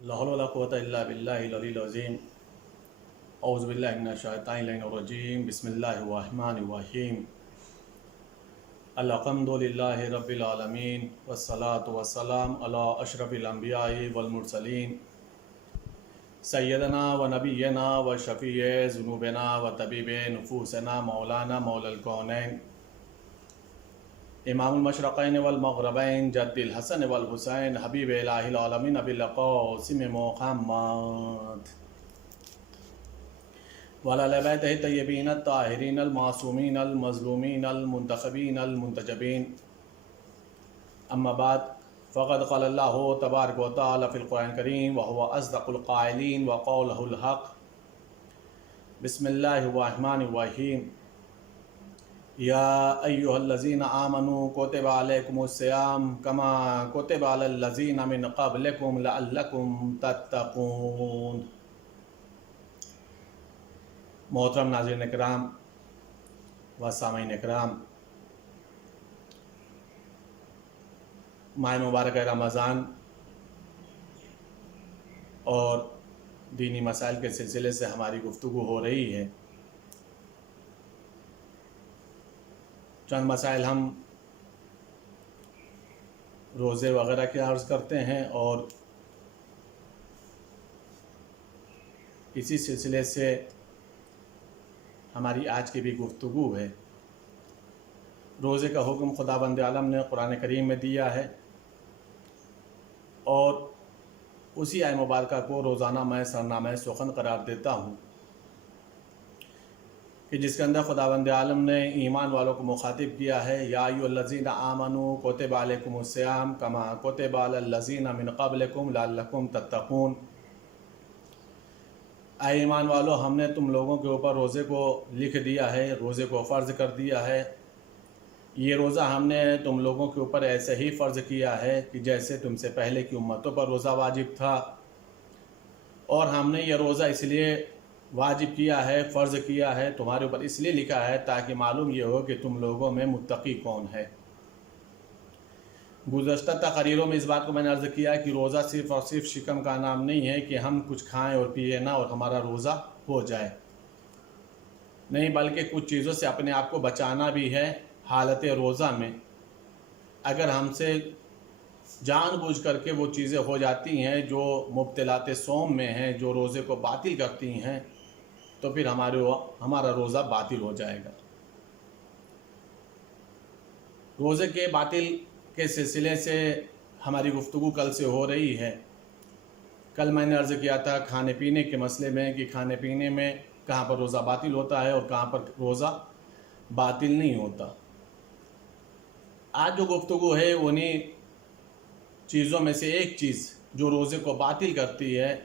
لا حول ولا قوة إلا بالله العلي العظيم أعوذ بالله من الشيطان الرجيم بسم الله الرحمن الرحيم الحمد لله رب العالمين والصلاة والسلام على أشرف الأنبياء والمرسلين سيدنا ونبينا وشفيع ذنوبنا وطبيب نفوسنا مولانا مولى الكونين امام المشرقین والمغربین جد الحسن والحسین حبیب الہ العالمین ابی القاسم محمد وعلی بیتہ الطیبین الطاہرین المعصومین المظلومین المنتخبین المنتجبین اما بعد فقد قال اللہ تبارک و تعالی فی القرآن الکریم وهو اصدق القائلین وقولہ الحق بسم اللہ الرحمن الرحیم یا ایہا الذین آمنوا کتب علیکم الصیام کما کتب علی الذین من قبلکم لعلکم تتقون۔ محترم ناظرین اکرام و سامعین اکرام، ماہ مبارک رمضان اور دینی مسائل کے سلسلے سے ہماری گفتگو ہو رہی ہے۔ چند مسائل ہم روزے وغیرہ کے عرض کرتے ہیں اور اسی سلسلے سے ہماری آج کی بھی گفتگو ہے۔ روزے کا حکم خداوند عالم نے قرآن کریم میں دیا ہے اور اسی آیہ مبارکہ کو روزانہ میں سرنامہ سخن قرار دیتا ہوں کہ جس کے اندر خداوند عالم نے ایمان والوں کو مخاطب کیا ہے، یا ایھا الذین آمنوا کتب علیکم الصیام کما کتب علی الذین من قبلکم لعلکم تتقون۔ اے ایمان والو، ہم نے تم لوگوں کے اوپر روزے کو لکھ دیا ہے، روزے کو فرض کر دیا ہے۔ یہ روزہ ہم نے تم لوگوں کے اوپر ایسے ہی فرض کیا ہے کہ جیسے تم سے پہلے کی امتوں پر روزہ واجب تھا، اور ہم نے یہ روزہ اس لیے واجب کیا ہے، فرض کیا ہے، تمہارے اوپر اس لیے لکھا ہے تاکہ معلوم یہ ہو کہ تم لوگوں میں متقی کون ہے۔ گزشتہ تقریروں میں اس بات کو میں نے عرض کیا کہ روزہ صرف اور صرف شکم کا نام نہیں ہے کہ ہم کچھ کھائیں اور پیئیں نہ اور ہمارا روزہ ہو جائے، نہیں، بلکہ کچھ چیزوں سے اپنے آپ کو بچانا بھی ہے حالت روزہ میں۔ اگر ہم سے جان بوجھ کر کے وہ چیزیں ہو جاتی ہیں جو مبطلات صوم میں ہیں، جو روزے کو باطل کرتی ہیں، تو پھر ہمارا روزہ باطل ہو جائے گا۔ روزے کے باطل کے سلسلے سے ہماری گفتگو کل سے ہو رہی ہے۔ کل میں نے عرض کیا تھا کھانے پینے کے مسئلے میں کہ کھانے پینے میں کہاں پر روزہ باطل ہوتا ہے اور کہاں پر روزہ باطل نہیں ہوتا۔ آج جو گفتگو ہے انہی چیزوں میں سے ایک چیز جو روزے کو باطل کرتی ہے،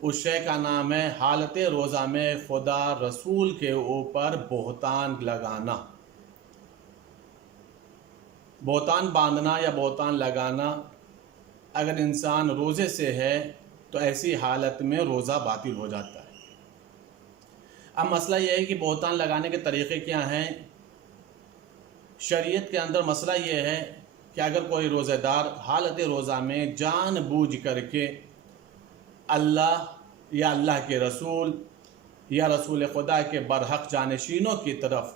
اس شے کا نام ہے حالت روزہ میں خدا رسول کے اوپر بہتان لگانا، بہتان باندھنا یا بہتان لگانا۔ اگر انسان روزے سے ہے تو ایسی حالت میں روزہ باطل ہو جاتا ہے۔ اب مسئلہ یہ ہے کہ بہتان لگانے کے طریقے کیا ہیں۔ شریعت کے اندر مسئلہ یہ ہے کہ اگر کوئی روزہ دار حالت روزہ میں جان بوجھ کر کے اللہ یا اللہ کے رسول یا رسول خدا کے برحق جانشینوں کی طرف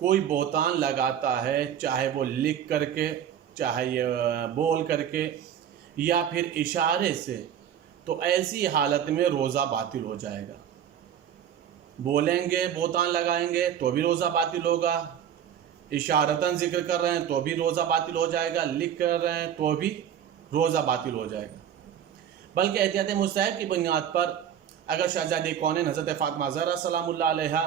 کوئی بہتان لگاتا ہے، چاہے وہ لکھ کر کے، چاہے یہ بول کر کے یا پھر اشارے سے، تو ایسی حالت میں روزہ باطل ہو جائے گا۔ بولیں گے، بہتان لگائیں گے تو بھی روزہ باطل ہوگا، اشارتاً ذکر کر رہے ہیں تو بھی روزہ باطل ہو جائے گا، لکھ کر رہے ہیں تو بھی روزہ باطل ہو جائے گا۔ بلکہ احتیاط مستحب کی بنیاد پر اگر شہزادی کونین حضرت فاطمہ زہرا سلام اللہ علیہا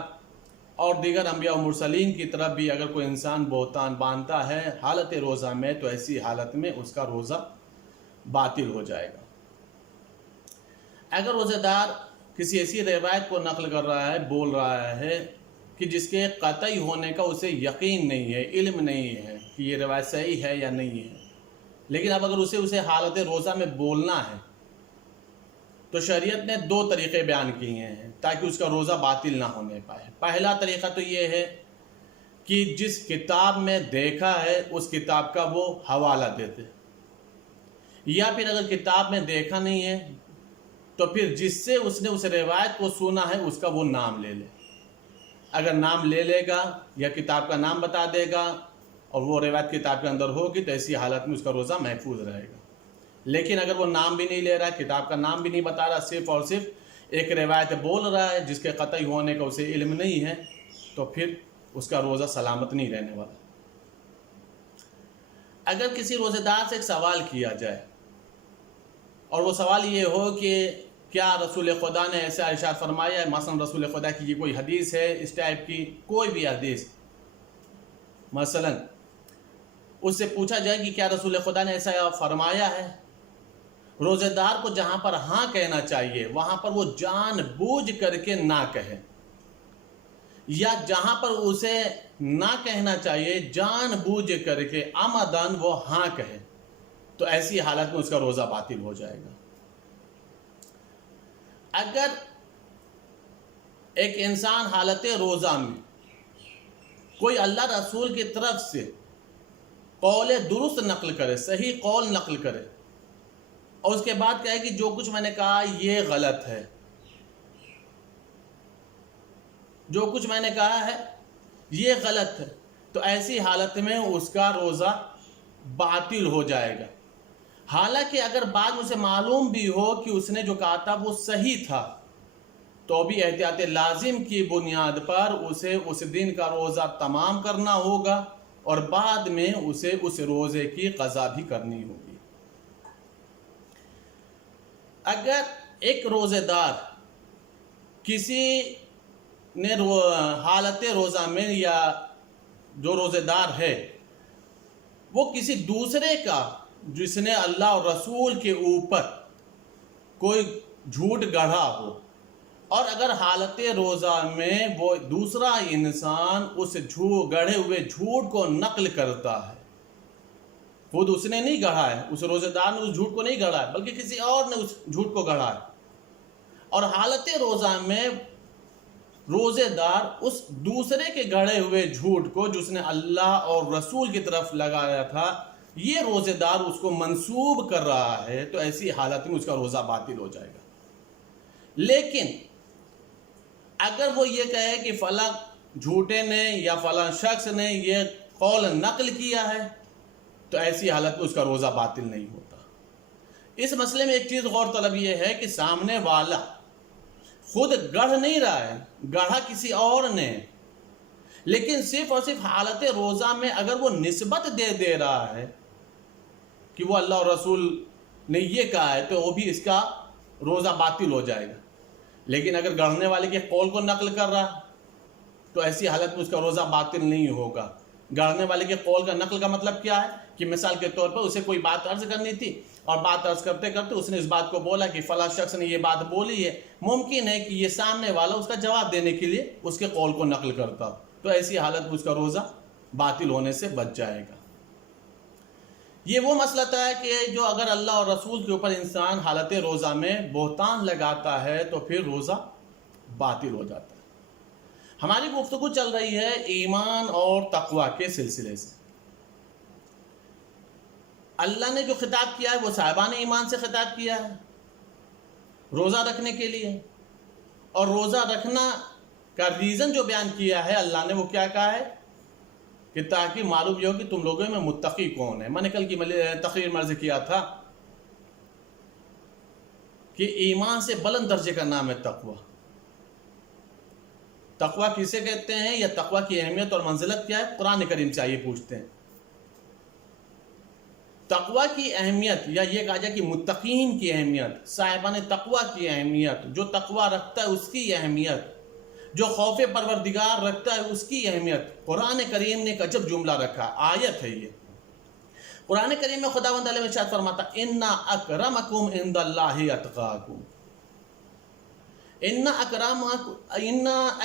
اور دیگر انبیاء و مرسلین کی طرف بھی اگر کوئی انسان بہتان باندھتا ہے حالت روزہ میں، تو ایسی حالت میں اس کا روزہ باطل ہو جائے گا۔ اگر روزہ دار کسی ایسی روایت کو نقل کر رہا ہے، بول رہا ہے کہ جس کے قطعی ہونے کا اسے یقین نہیں ہے، علم نہیں ہے کہ یہ روایت صحیح ہے یا نہیں ہے، لیکن اب اگر اسے حالت روزہ میں بولنا ہے تو شریعت نے دو طریقے بیان کیے ہیں تاکہ اس کا روزہ باطل نہ ہونے پائے۔ پہلا طریقہ تو یہ ہے کہ جس کتاب میں دیکھا ہے اس کتاب کا وہ حوالہ دیتے، یا پھر اگر کتاب میں دیکھا نہیں ہے تو پھر جس سے اس نے اس روایت کو سنا ہے اس کا وہ نام لے لے. اگر نام لے لے گا یا کتاب کا نام بتا دے گا اور وہ روایت کتاب کے اندر ہوگی تو ایسی حالت میں اس کا روزہ محفوظ رہے گا. لیکن اگر وہ نام بھی نہیں لے رہا ہے، کتاب کا نام بھی نہیں بتا رہا، صرف اور صرف ایک روایت بول رہا ہے جس کے قطعی ہونے کا اسے علم نہیں ہے، تو پھر اس کا روزہ سلامت نہیں رہنے والا. اگر کسی روزہ دار سے ایک سوال کیا جائے اور وہ سوال یہ ہو کہ کیا رسول خدا نے ایسا ارشاد فرمایا ہے، مثلا رسول خدا کی یہ کوئی حدیث ہے اس ٹائپ کی، کوئی بھی حدیث، مثلا اس سے پوچھا جائے کہ کیا رسول خدا نے ایسا فرمایا ہے، روزہ دار کو جہاں پر ہاں کہنا چاہیے وہاں پر وہ جان بوجھ کر کے نہ کہے، یا جہاں پر اسے نہ کہنا چاہیے جان بوجھ کر کے عمدن وہ ہاں کہے، تو ایسی حالت میں اس کا روزہ باطل ہو جائے گا. اگر ایک انسان حالت روزہ میں کوئی اللہ رسول کی طرف سے قول درست نقل کرے، صحیح قول نقل کرے، اور اس کے بعد کہے کہ جو کچھ میں نے کہا یہ غلط ہے، جو کچھ میں نے کہا ہے یہ غلط ہے، تو ایسی حالت میں اس کا روزہ باطل ہو جائے گا. حالانکہ اگر بعد میں اسے معلوم بھی ہو کہ اس نے جو کہا تھا وہ صحیح تھا، تو بھی احتیاط لازم کی بنیاد پر اسے اس دن کا روزہ تمام کرنا ہوگا اور بعد میں اسے اس روزے کی قضا بھی کرنی ہوگی. اگر ایک روزے دار کسی نے حالت روزہ میں، یا جو روزے دار ہے وہ کسی دوسرے کا جس نے اللہ اور رسول کے اوپر کوئی جھوٹ گڑھا ہو، اور اگر حالت روزہ میں وہ دوسرا انسان اس گڑھے ہوئے جھوٹ کو نقل کرتا ہے، خود اس نے نہیں گڑھا ہے، اس روزے دار نے اس جھوٹ کو نہیں گڑھا ہے بلکہ کسی اور نے اس جھوٹ کو گڑھا ہے، اور حالت روزہ میں روزے دار اس دوسرے کے گڑھے ہوئے جھوٹ کو جس نے اللہ اور رسول کی طرف لگایا تھا، یہ روزے دار اس کو منسوب کر رہا ہے، تو ایسی حالت میں اس کا روزہ باطل ہو جائے گا. لیکن اگر وہ یہ کہے کہ فلاں جھوٹے نے یا فلاں شخص نے یہ قول نقل کیا ہے، تو ایسی حالت میں اس کا روزہ باطل نہیں ہوتا. اس مسئلے میں ایک چیز غور طلب یہ ہے کہ سامنے والا خود گڑھ نہیں رہا ہے، گڑھا کسی اور نے، لیکن صرف اور صرف حالت روزہ میں اگر وہ نسبت دے رہا ہے کہ وہ اللہ اور رسول نے یہ کہا ہے، تو وہ بھی اس کا روزہ باطل ہو جائے گا. لیکن اگر گڑھنے والے کے قول کو نقل کر رہا تو ایسی حالت میں اس کا روزہ باطل نہیں ہوگا. گڑھنے والے کے قول کا نقل کا مطلب کیا ہے کہ مثال کے طور پر اسے کوئی بات عرض کرنی تھی اور بات عرض کرتے کرتے اس نے اس بات کو بولا کہ فلاں شخص نے یہ بات بولی ہے، ممکن ہے کہ یہ سامنے والا اس کا جواب دینے کے لیے اس کے قول کو نقل کرتا، تو ایسی حالت میں اس کا روزہ باطل ہونے سے بچ جائے گا. یہ وہ مسئلہ ہے کہ جو اگر اللہ اور رسول کے اوپر انسان حالت روزہ میں بہتان لگاتا ہے تو پھر روزہ باطل ہو جاتا ہے. ہماری گفتگو چل رہی ہے ایمان اور تقوی کے سلسلے سے. اللہ نے جو خطاب کیا ہے وہ صاحبان ایمان سے خطاب کیا ہے روزہ رکھنے کے لیے، اور روزہ رکھنا کا ریزن جو بیان کیا ہے اللہ نے وہ کیا کہا ہے کہ تاکہ معلوم یہ ہو کہ تم لوگوں میں متقی کون ہے. میں نے کل کی تقریر میں عرض کیا تھا کہ ایمان سے بلند درجے کا نام ہے تقوی. تقوی کسے کہتے ہیں یا تقوی کی اہمیت اور منزلت کیا ہے، قرآن کریم سے آئیے پوچھتے ہیں. تقوی کی اہمیت، یا یہ کہا جائے کہ متقین کی اہمیت، صاحبان تقوی کی اہمیت، جو تقوی رکھتا ہے اس کی اہمیت، جو خوف پروردگار رکھتا ہے اس کی اہمیت. قرآن کریم نے ایک عجب جملہ رکھا، آیت ہے یہ. قرآن کریم میں خداوند علیہ ارشاد فرماتا ان اکرمکم عند اللہ اتقاکم، ان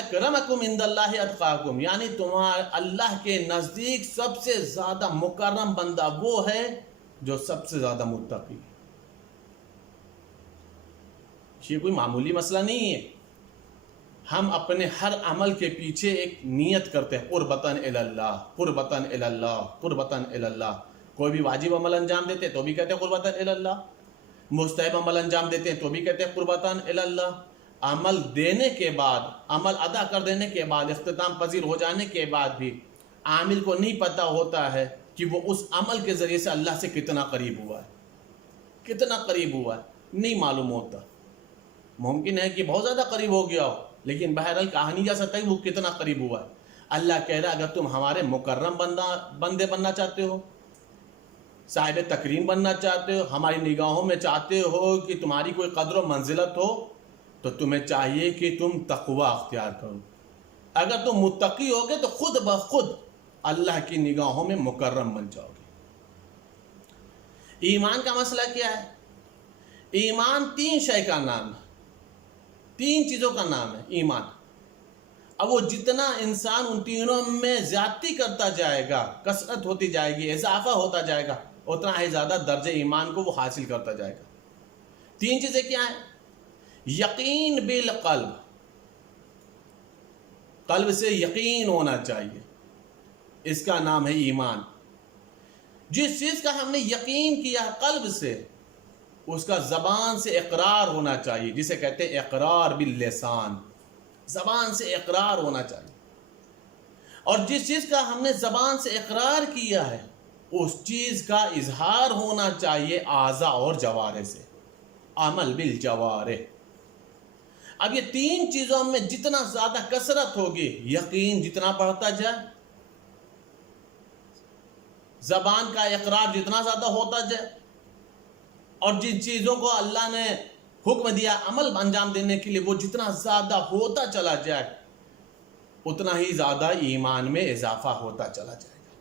اکرمکم عند اللہ اتقاکم، یعنی تمہارے اللہ کے نزدیک سب سے زیادہ مکرم بندہ وہ ہے جو سب سے زیادہ متقی. یہ کوئی معمولی مسئلہ نہیں ہے. ہم اپنے ہر عمل کے پیچھے ایک نیت کرتے ہیں، قربتاً الی اللہ، قربتاً الی اللہ، قربتاً الی اللہ. کوئی بھی واجب عمل انجام دیتے تو بھی کہتے ہیں قربتاً الی اللہ، مستحب عمل انجام دیتے ہیں تو بھی کہتے ہیں قربتاً الی اللہ۔ عمل دینے کے بعد، عمل ادا کر دینے کے بعد، اختتام پذیر ہو جانے کے بعد بھی عامل کو نہیں پتہ ہوتا ہے کہ وہ اس عمل کے ذریعے سے اللہ سے کتنا قریب ہوا ہے، کتنا قریب ہوا ہے، نہیں معلوم ہوتا۔ ممکن ہے کہ بہت زیادہ قریب ہو گیا ہو، لیکن بہرحال کہانی جا سکتا ہے وہ کتنا قریب ہوا ہے۔ اللہ کہہ رہا ہے اگر تم ہمارے مکرم بندے بننا چاہتے ہو، صاحب تکریم بننا چاہتے ہو، ہماری نگاہوں میں چاہتے ہو کہ تمہاری کوئی قدر و منزلت ہو، تو تمہیں چاہیے کہ تم تقوی اختیار کرو۔ اگر تم متقی ہوگے تو خود بخود اللہ کی نگاہوں میں مکرم بن جاؤ گے۔ ایمان کا مسئلہ کیا ہے؟ ایمان 3 شے کا نام ہے، 3 چیزوں کا نام ہے ایمان۔ اب وہ جتنا انسان ان تینوں میں زیادتی کرتا جائے گا، کثرت ہوتی جائے گی، اضافہ ہوتا جائے گا، اتنا ہی زیادہ درجہ ایمان کو وہ حاصل کرتا جائے گا۔ 3 چیزیں کیا ہیں؟ یقین بالقلب، قلب سے یقین ہونا چاہیے، اس کا نام ہے ایمان۔ جس چیز کا ہم نے یقین کیا قلب سے، اس کا زبان سے اقرار ہونا چاہیے، جسے کہتے ہیں اقرار باللسان، زبان سے اقرار ہونا چاہیے۔ اور جس چیز کا ہم نے زبان سے اقرار کیا ہے، اس چیز کا اظہار ہونا چاہیے اعضاء اور جوارح سے، عمل بالجوارح۔ اب یہ 3 چیزوں میں جتنا زیادہ کثرت ہوگی، یقین جتنا بڑھتا جائے، زبان کا اقرار جتنا زیادہ ہوتا جائے، اور جن چیزوں کو اللہ نے حکم دیا عمل انجام دینے کے لیے وہ جتنا زیادہ ہوتا چلا جائے، اتنا ہی زیادہ ایمان میں اضافہ ہوتا چلا جائے گا۔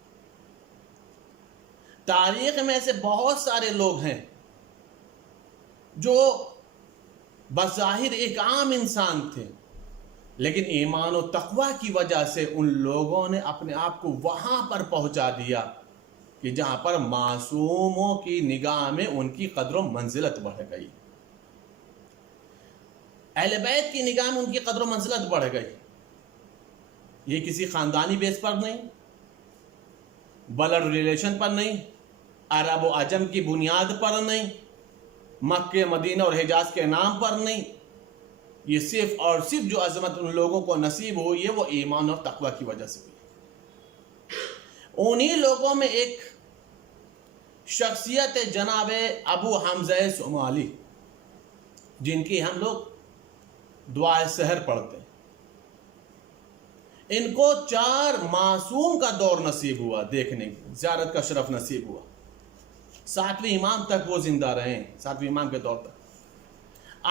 تاریخ میں ایسے بہت سارے لوگ ہیں جو بظاہر ایک عام انسان تھے، لیکن ایمان و تقوی کی وجہ سے ان لوگوں نے اپنے آپ کو وہاں پر پہنچا دیا کہ جہاں پر معصوموں کی نگاہ میں ان کی قدر و منزلت بڑھ گئی، اہل بیت کی نگاہ میں ان کی قدر و منزلت بڑھ گئی۔ یہ کسی خاندانی بیس پر نہیں، بلڈ ریلیشن پر نہیں، عرب و عجم کی بنیاد پر نہیں، مکہ مدینہ اور حجاز کے نام پر نہیں، یہ صرف اور صرف جو عظمت ان لوگوں کو نصیب ہوئی ہے وہ ایمان اور تقوی کی وجہ سے ہوئی۔ انہی لوگوں میں ایک شخصیت جناب ابو حمزہ صومالی، جن کی ہم لوگ دعائے سحر پڑھتے ہیں۔ ان کو 4 معصوم کا دور نصیب ہوا دیکھنے کی، زیارت کا شرف نصیب ہوا۔ 7ویں امام تک وہ زندہ رہے ہیں، 7ویں امام کے دور تک۔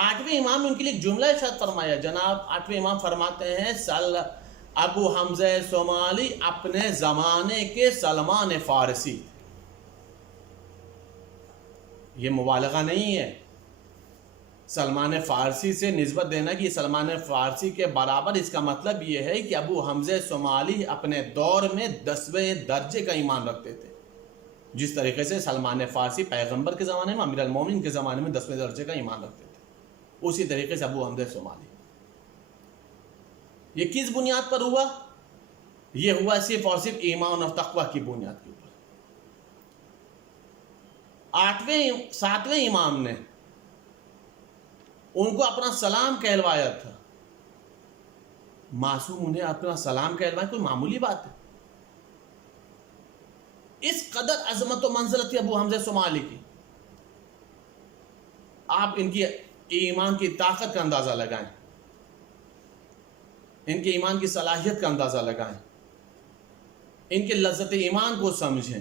8ویں امام نے ان کے لیے ایک جملہ ارشاد فرمایا، جناب 8ویں امام فرماتے ہیں ابو حمزہ صومالی اپنے زمانے کے سلمان فارسی۔ یہ مبالغہ نہیں ہے، سلمان فارسی سے نسبت دینا کہ سلمان فارسی کے برابر، اس کا مطلب یہ ہے کہ ابو حمزہ صومالی اپنے دور میں 10ویں درجے کا ایمان رکھتے تھے۔ جس طریقے سے سلمان فارسی پیغمبر کے زمانے میں، امیر المومنین کے زمانے میں 10ویں درجے کا ایمان رکھتے تھے، اسی طریقے سے ابو حمزہ صومالی۔ یہ کس بنیاد پر ہوا؟ یہ ہوا صرف اور صرف ایمان اور تقوی کی بنیاد کے اوپر۔ 7ویں امام نے ان کو اپنا سلام کہلوایا تھا۔ معصوم انہیں اپنا سلام کہلوایا کوئی معمولی بات ہے؟ اس قدر عظمت و منزلت تھی ابو حمزہ صومالی کی۔ آپ ان کی ایمان کی طاقت کا اندازہ لگائیں، ان کے ایمان کی صلاحیت کا اندازہ لگائیں، ان کے لذت ایمان کو سمجھیں،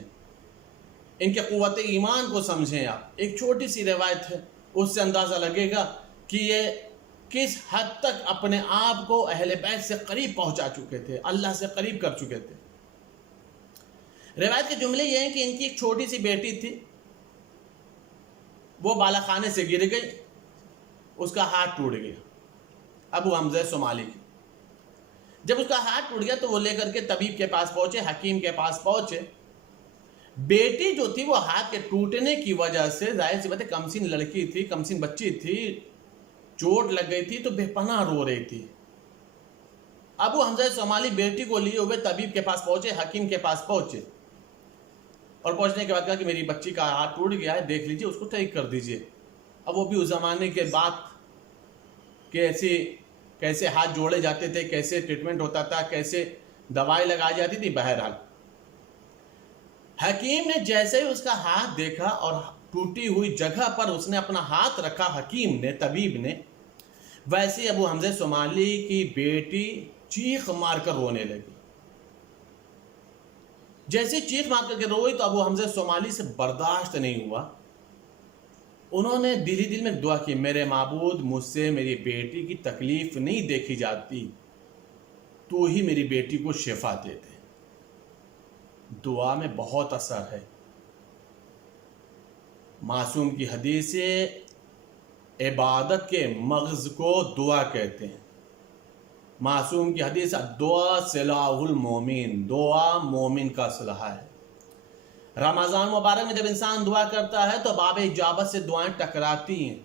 ان کے قوت ایمان کو سمجھیں۔ آپ ایک چھوٹی سی روایت ہے، اس سے اندازہ لگے گا کہ یہ کس حد تک اپنے آپ کو اہل بیت سے قریب پہنچا چکے تھے، اللہ سے قریب کر چکے تھے۔ روایت کے جملے یہ ہیں کہ ان کی ایک چھوٹی سی بیٹی تھی، وہ بالا خانے سے گر گئی، اس کا ہاتھ ٹوٹ گیا، ابو حمزہ صومالی کی۔ جب اس کا ہاتھ ٹوٹ گیا تو وہ لے کر کے طبیب کے پاس پہنچے، حکیم کے پاس پہنچے۔ بیٹی جو تھی وہ ہاتھ کے ٹوٹنے کی وجہ سے، ظاہر سی بات ہے کمسن لڑکی تھی، کمسن بچی تھی، چوٹ لگ گئی تھی تو بے پناہ رو رہی تھی۔ ابو حمزہ صومالی بیٹی کو لیے ہوئے طبیب کے پاس پہنچے، حکیم کے پاس پہنچے۔ اور پہنچنے کے بعد کہا کہ میری بچی کا ہاتھ ٹوٹ گیا ہے، دیکھ لیجئے، اس کو ٹھیک کر دیجئے۔ اب وہ بھی اس زمانے کے بعد کیسے ہاتھ جوڑے جاتے تھے، کیسے ٹریٹمنٹ ہوتا تھا، کیسے دوائی لگائی جاتی تھی، بہرحال حکیم نے جیسے ہی اس کا ہاتھ دیکھا اور ٹوٹی ہوئی جگہ پر اس نے اپنا ہاتھ رکھا، حکیم نے، طبیب نے، ویسے ہی ابو حمزہ صومالی کی بیٹی چیخ مار کر رونے لگی۔ جیسے چیخ مار کر کے روئی تو ابو حمزہ صومالی سے برداشت نہیں ہوا۔ انہوں نے دل ہی دل میں دعا کی، میرے معبود، مجھ سے میری بیٹی کی تکلیف نہیں دیکھی جاتی، تو ہی میری بیٹی کو شفا دے دے۔ دعا میں بہت اثر ہے۔ معصوم کی حدیث سے عبادت کے مغز کو دعا کہتے ہیں۔ معصوم کی حدیث دعا سلاح المومن، دعا مومن کا سلاح ہے۔ رمضان مبارک میں جب انسان دعا کرتا ہے تو باب اجابت سے دعائیں ٹکراتی ہیں۔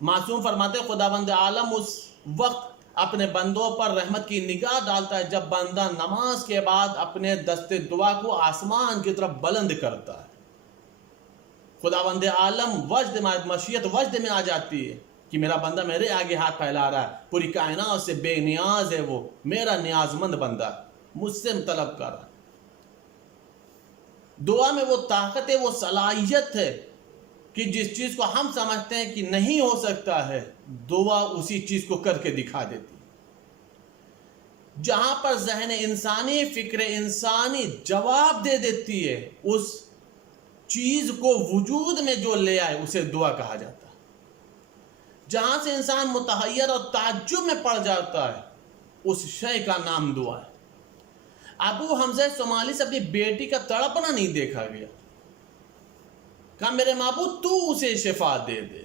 معصوم فرماتے ہیں خداوند عالم اس وقت اپنے بندوں پر رحمت کی نگاہ ڈالتا ہے جب بندہ نماز کے بعد اپنے دست دعا کو آسمان کی طرف بلند کرتا ہے۔ خداوند عالم وجد میں، مشیت وجد میں آ جاتی ہے کہ میرا بندہ میرے آگے ہاتھ پھیلا رہا ہے، پوری کائنات سے بے نیاز ہے، وہ میرا نیاز مند بندہ مجھ سے طلب کر رہا ہے۔ دعا میں وہ طاقت ہے، وہ صلاحیت ہے کہ جس چیز کو ہم سمجھتے ہیں کہ نہیں ہو سکتا ہے، دعا اسی چیز کو کر کے دکھا دیتی۔ جہاں پر ذہن انسانی، فکر انسانی جواب دے دیتی ہے، اس چیز کو وجود میں جو لے آئے اسے دعا کہا جاتا ہے۔ جہاں سے انسان متحیر اور تعجب میں پڑ جاتا ہے، اس شے کا نام دعا ہے۔ ابو حمزہ صومالی سے اپنی بیٹی کا تڑپنا نہیں دیکھا گیا، کہا میرے معبود تو اسے شفا دے دے۔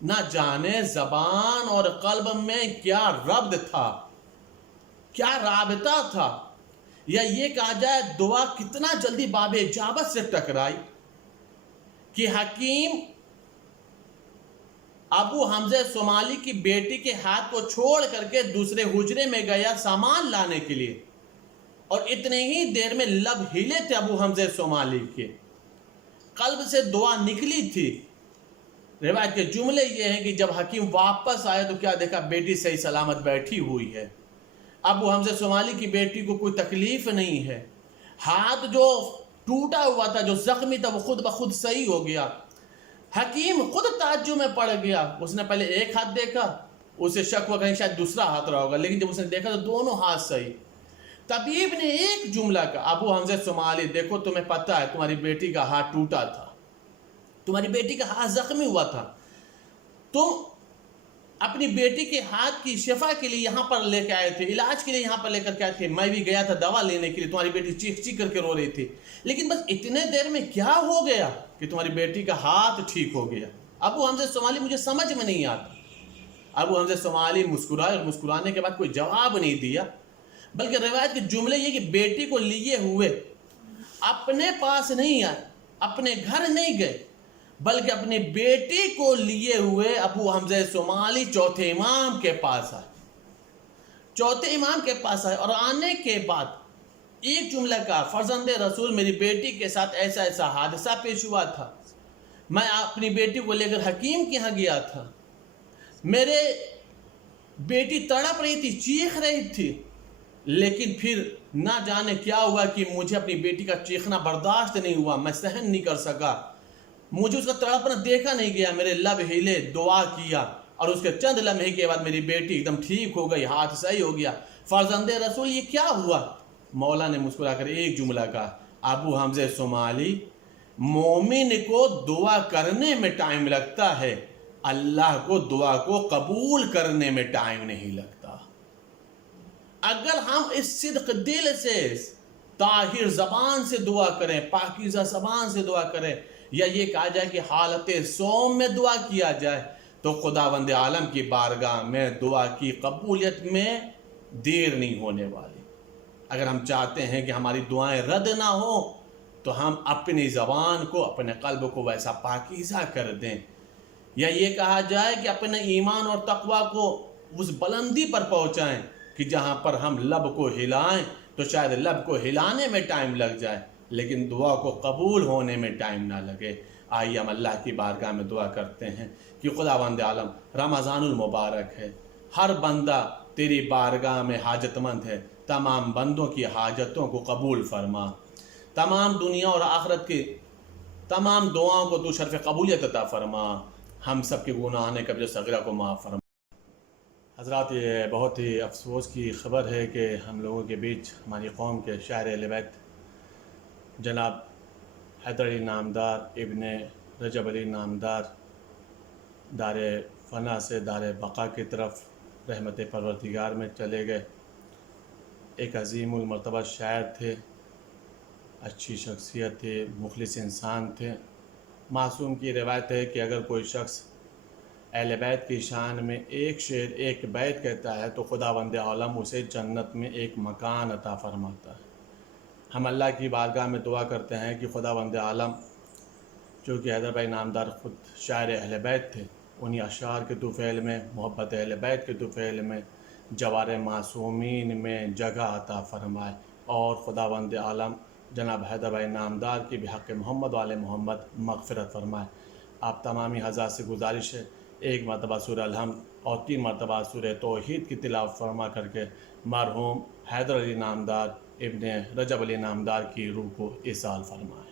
نہ جانے زبان اور قلب میں کیا ربط تھا، کیا رابطہ تھا، یا یہ کہا جائے دعا کتنا جلدی باب اجابت سے ٹکرائی کہ حکیم ابو حمزہ صومالی کی بیٹی کے ہاتھ کو چھوڑ کر کے دوسرے حجرے میں گیا سامان لانے کے لیے، اور اتنے ہی دیر میں لب ہلے تھے ابو حمزہ صومالی کے، قلب سے دعا نکلی تھی۔ روایت کے جملے یہ ہیں کہ جب حکیم واپس آئے تو کیا دیکھا، بیٹی صحیح سلامت بیٹھی ہوئی ہے، ابو حمزہ صومالی کی بیٹی کو کوئی تکلیف نہیں ہے، ہاتھ جو ٹوٹا ہوا تھا، جو زخمی تھا، وہ خود بخود صحیح ہو گیا۔ حکیم خود تعجب میں پڑ گیا، اس نے پہلے ایک ہاتھ دیکھا، اسے شک ہوا کہیں شاید دوسرا ہاتھ رہا ہوگا، لیکن جب اس نے دیکھا تو دونوں ہاتھ صحیح۔ طبیب نے ایک جملہ کہا، ابو حمزہ صومالی دیکھو تمہیں پتہ ہے تمہاری بیٹی کا ہاتھ ٹوٹا تھا، تمہاری بیٹی کا ہاتھ زخمی ہوا تھا، تم اپنی بیٹی کے ہاتھ کی شفا کے لیے یہاں پر لے کے آئے تھے، علاج کے لیے یہاں پر لے کر کے آئے تھے، میں بھی گیا تھا دوا لینے کے لیے، تمہاری بیٹی چیخ چیخ کر کے رو رہی تھی، لیکن بس اتنے دیر میں کیا ہو گیا کہ تمہاری بیٹی کا ہاتھ ٹھیک ہو گیا۔ ابو حمزہ صومالی مجھے سمجھ میں نہیں آتا۔ ابو حمزہ صومالی مسکرائے اور مسکرانے کے بعد کوئی جواب نہیں دیا، بلکہ روایت کے جملے یہ کہ بیٹی کو لیے ہوئے اپنے پاس نہیں آئے، اپنے گھر نہیں گئے، بلکہ اپنی بیٹی کو لیے ہوئے ابو حمزہ صومالی چوتھے امام کے پاس آئے، چوتھے امام کے پاس آئے، اور آنے کے بعد ایک جملہ کہا، فرزند رسول میری بیٹی کے ساتھ ایسا ایسا حادثہ پیش ہوا تھا، میں اپنی بیٹی کو لے کر حکیم کے یہاں گیا تھا، میرے بیٹی تڑپ رہی تھی، چیخ رہی تھی، لیکن پھر نہ جانے کیا ہوا کہ مجھے اپنی بیٹی کا چیخنا برداشت نہیں ہوا، میں سہن نہیں کر سکا، مجھے اس کا تڑپنا دیکھا نہیں گیا، میرے لب ہلے، دعا کیا، اور اس کے چند لمحے کے بعد میری بیٹی ایک دم ٹھیک ہو گئی، ہاتھ صحیح ہو گیا۔ فرزند رسول یہ کیا ہوا؟ مولا نے مسکرا کر ایک جملہ کہا، ابو حمزہ صومالی مومن کو دعا کرنے میں ٹائم لگتا ہے، اللہ کو دعا کو قبول کرنے میں ٹائم نہیں لگتا۔ اگر ہم اس صدق دل سے، طاہر زبان سے دعا کریں، پاکیزہ زبان سے دعا کریں، یا یہ کہا جائے کہ حالت صوم میں دعا کیا جائے، تو خداوند عالم کی بارگاہ میں دعا کی قبولیت میں دیر نہیں ہونے والی۔ اگر ہم چاہتے ہیں کہ ہماری دعائیں رد نہ ہوں تو ہم اپنی زبان کو، اپنے قلب کو ویسا پاکیزہ کر دیں، یا یہ کہا جائے کہ اپنے ایمان اور تقوی کو اس بلندی پر پہنچائیں کہ جہاں پر ہم لب کو ہلائیں تو شاید لب کو ہلانے میں ٹائم لگ جائے، لیکن دعا کو قبول ہونے میں ٹائم نہ لگے۔ آئیے ہم اللہ کی بارگاہ میں دعا کرتے ہیں کہ خداوند عالم رمضان المبارک ہے، ہر بندہ تیری بارگاہ میں حاجت مند ہے، تمام بندوں کی حاجتوں کو قبول فرما، تمام دنیا اور آخرت کی تمام دعاؤں کو تو شرف قبولیت عطا فرما، ہم سب کے گناہان کبیرہ صغیرہ کو معاف فرما۔ حضرات، یہ بہت ہی افسوس کی خبر ہے کہ ہم لوگوں کے بیچ ہماری قوم کے شاعر اہل بیت جناب حیدر علی نامدار ابن رجب علی نامدار دار فنا سے دار بقا کی طرف رحمت پروردگار میں چلے گئے۔ ایک عظیم المرتبہ شاعر تھے، اچھی شخصیت تھے، مخلص انسان تھے۔ معصوم کی روایت ہے کہ اگر کوئی شخص اہل بیت کی شان میں ایک شعر ایک بیت کہتا ہے تو خداوند عالم اسے جنت میں ایک مکان عطا فرماتا ہے۔ ہم اللہ کی بارگاہ میں دعا کرتے ہیں کہ خداوند عالم، چونکہ حیدر بھائی نامدار خود شاعر اہل بیت تھے، انہی اشعار کے طفیل میں، محبت اہل بیت کے طفیل میں، جوار معصومین میں جگہ عطا فرمائے، اور خداوند عالم جناب حیدر بھائی نامدار کی بحق محمد وآل محمد مغفرت فرمائے۔ آپ تمامی حضرات سے گزارش ہے، ایک مرتبہ سورہ الحمد اور 3 مرتبہ سورہ توحید کی تلاوت فرما کر کے مرحوم حیدر علی نامدار ابن رجب علی نامدار کی روح کو ایصال فرمائے۔